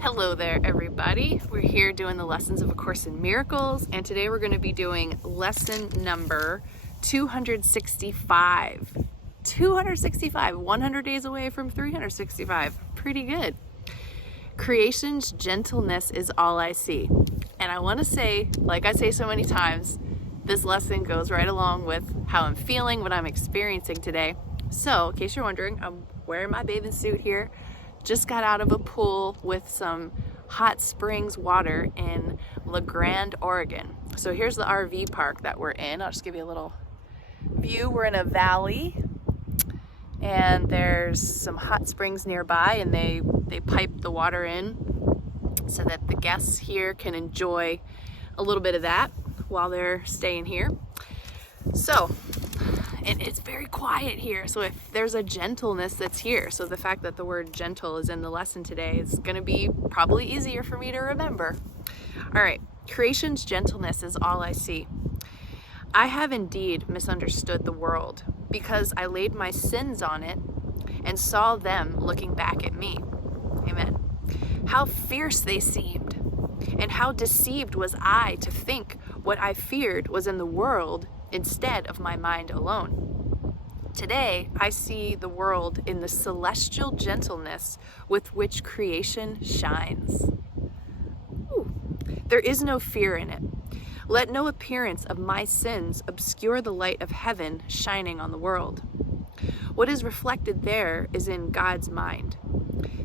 Hello there, everybody. We're here doing the lessons of A Course in Miracles, and today we're going to be doing lesson number 265. 265, 100 days away from 365. Pretty good. Creation's gentleness is all I see. And I want to say, like I say so many times, this lesson goes right along with how I'm feeling, what I'm experiencing today. So, in case you're wondering, I'm wearing my bathing suit here. Just got out of a pool with some hot springs water in La Grande, Oregon. So here's the RV park that we're in. I'll just give you a little view. We're in a valley and there's some hot springs nearby, and they pipe the water in so that the guests here can enjoy a little bit of that while they're staying here. So, and it's very quiet here, so if there's a gentleness that's here, so the fact that the word gentle is in the lesson today is going to be probably easier for me to remember. All right, creation's gentleness is all I see. I have indeed misunderstood the world because I laid my sins on it and saw them looking back at me. Amen. How fierce they seemed, and how deceived was I to think what I feared was in the world instead of my mind alone. Today, I see the world in the celestial gentleness with which creation shines. Ooh. There is no fear in it. Let no appearance of my sins obscure the light of heaven shining on the world. What is reflected there is in God's mind.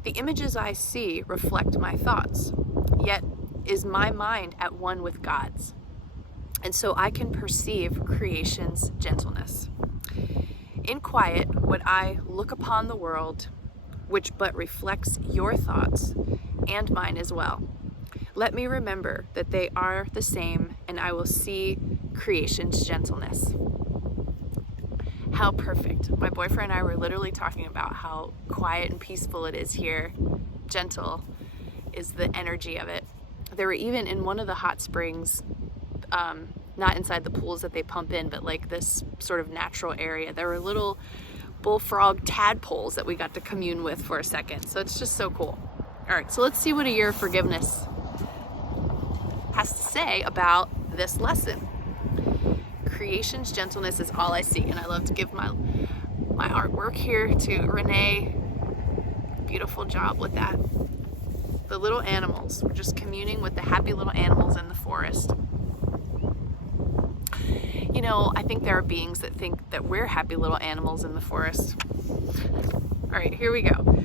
The images I see reflect my thoughts, yet is my mind at one with God's. And so I can perceive creation's gentleness. In quiet, would I look upon the world, which but reflects your thoughts and mine as well. Let me remember that they are the same, and I will see creation's gentleness. How perfect. My boyfriend and I were literally talking about how quiet and peaceful it is here. Gentle is the energy of it. They were even in one of the hot springs, not inside the pools that they pump in, but like this sort of natural area. There were little bullfrog tadpoles that we got to commune with for a second. So it's just so cool. All right, so let's see what a year of forgiveness has to say about this lesson. Creation's gentleness is all I see. And I love to give my artwork here to Renee. Beautiful job with that. The little animals. We're just communing with the happy little animals in the forest. You know, I think there are beings that think that we're happy little animals in the forest. All right, here we go.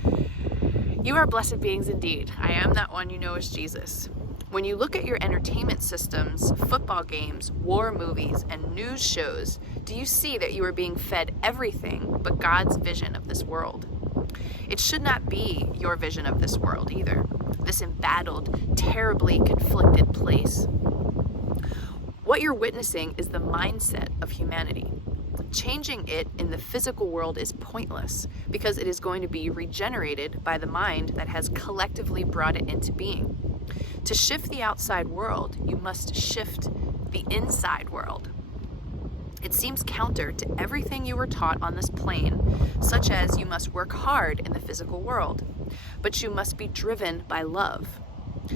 You are blessed beings indeed. I am that one you know as Jesus. When you look at your entertainment systems, football games, war movies, and news shows, do you see that you are being fed everything but God's vision of this world? It should not be your vision of this world either, this embattled, terribly conflicted place. What you're witnessing is the mindset of humanity. Changing it in the physical world is pointless because it is going to be regenerated by the mind that has collectively brought it into being. To shift the outside world, you must shift the inside world. It seems counter to everything you were taught on this plane, such as you must work hard in the physical world, but you must be driven by love.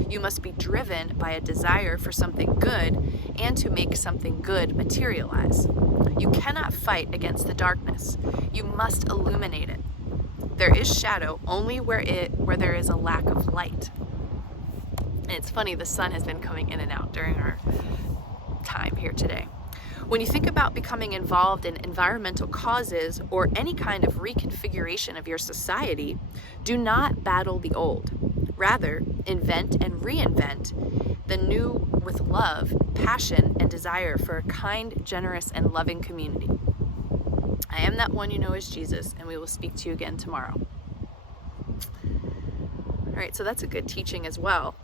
You must be driven by a desire for something good and to make something good materialize. You cannot fight against the darkness. You must illuminate it. There is shadow only where there is a lack of light. And it's funny, the sun has been coming in and out during our time here today. When you think about becoming involved in environmental causes or any kind of reconfiguration of your society, do not battle the old. Rather, invent and reinvent the new with love, passion, and desire for a kind, generous, and loving community. I am that one you know as Jesus, and we will speak to you again tomorrow. All right, so that's a good teaching as well.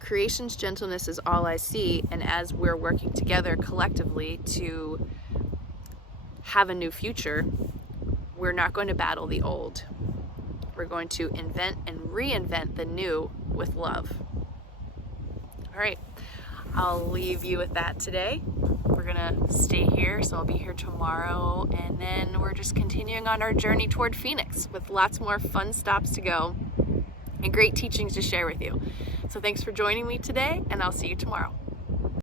Creation's gentleness is all I see, and as we're working together collectively to have a new future, we're not going to battle the old. We're going to invent and reinvent the new with love. All right, I'll leave you with that today. We're gonna stay here, so I'll be here tomorrow, and then we're just continuing on our journey toward Phoenix with lots more fun stops to go. and great teachings to share with you. So thanks for joining me today, and I'll see you tomorrow.